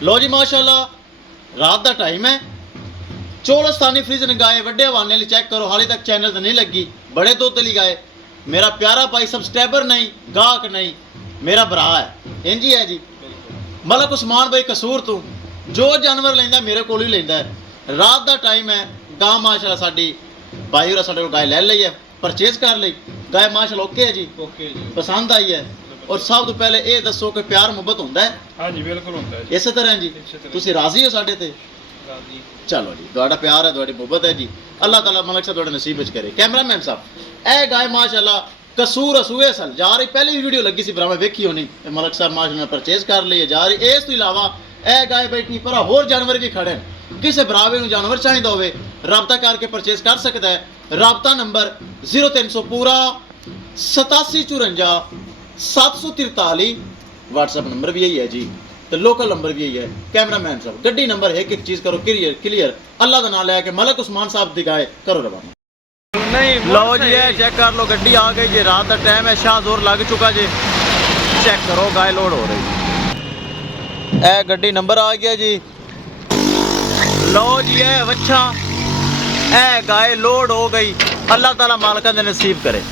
लो जी माशाल्लाह रात का टाइम है। चोलस्तानी फ्रीजन गाय वड्डे हवाने लिए चेक करो, हाले तक चैनल तो नहीं लगी। बड़े दुध ली गाय, मेरा प्यारा भाई सब्सक्राइबर नहीं, गाहक नहीं, मेरा भरा है। इंज ही है जी। मलक उस्मान भाई कसूर तू जो जानवर लेंदा मेरे को ही लेंदा है। रात का टाइम है, गां माशाल्लाह साडी भाई और साडे गाय ले ली है, परचेज कर ली गाय माशाल्लाह। ओके है जी, ओके जी, पसंद आई है। और सब तो पहले ये दसो कि प्यार मुहब्बत होंदा है? हाँ जी बिल्कुल होता है जी। इस तरह जी इसे तरह। तुसी राजी हो साडे ते? राजी। चलो जी, तुहाडा प्यार है, तुहाडी मुहब्बत है जी। अल्लाह ताला मलक साहब तुहाडे नसीब विच करे। कैमरामैन साहब, ए गाय माशाल्लाह कसूर असूए सल जा रही, पहली वीडियो लगी सी भरावे वेखी होनी, मलक साहब माशाल्लाह परचेज कर लिए जा रही। इस तो इलावा ए गाय बैठी पर होर जानवर भी खड़े हैं। किसी भरावे नूं जानवर चाहिदा होवे राबता करके परचेज कर सकता है। राबता नंबर 0300 पूरा 8754 743। व्हाट्सएप नंबर भी यही है जी, तो लोकल नंबर भी यही है। कैमरामैन साहब गड्डी नंबर एक एक चीज़ करो क्लियर। अल्लाह का नाम लैके मलक उस्मान साहब दी गाय करो रवाना। नहीं लो जी ये चेक कर लो, गड्डी आ गई जी। रात का टाइम है, शाह जोर लग चुका जी। चेक करो गाय लोड हो रही। ए गड्डी नंबर आ गया जी। लो जी ये वच्छा ए गाय लोड हो गई। अल्लाह ताला मालिका दे नसीब करे।